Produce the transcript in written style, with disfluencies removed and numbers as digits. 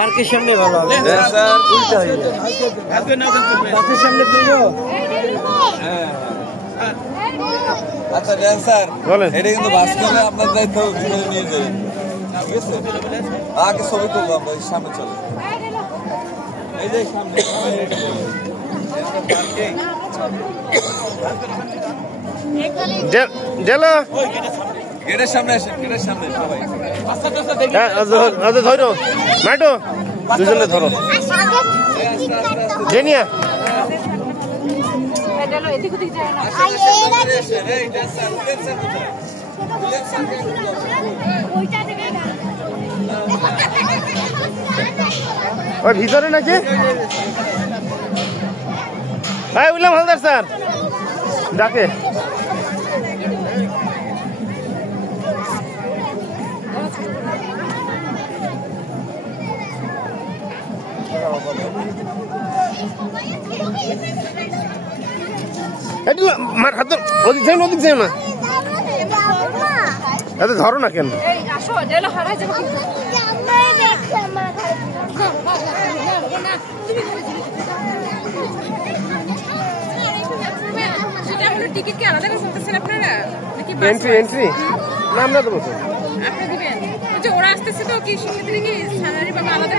পার্কের সামনে ভালো হবে স্যার, উল্টা হয়ে যাবে। পার্কের সামনে তুলবো। আচ্ছা দেন স্যার, এটা কিন্তু বাস করে আপনার দায়িত্ব ভিতরে নিয়ে যাবেন, ঠিক আছে? আগে ছবি তুলবো আমরা, সামনে চলো, এই যে সামনে গেটের সামনে আসেন, গেটের সামনে সবাই ধরো মাইটো, দুজনে ধরো জেনিয়া। ওই ভিতরে নাকি? হ্যাঁ উইলাম হালদার স্যার ডাকে। মার হাত ওদিক যাই না, ওদিক যাই না, এত ধরো না কেন? টিকিট কি আলাদা করতেছেন আপনারা? এন্ট্রি এন্ট্রি না আমরা দেবো তো, আপনি দিবেন? ওরা আসতেছে তো কি সেক্ষেত্রে কি স্যালারি বা আলাদা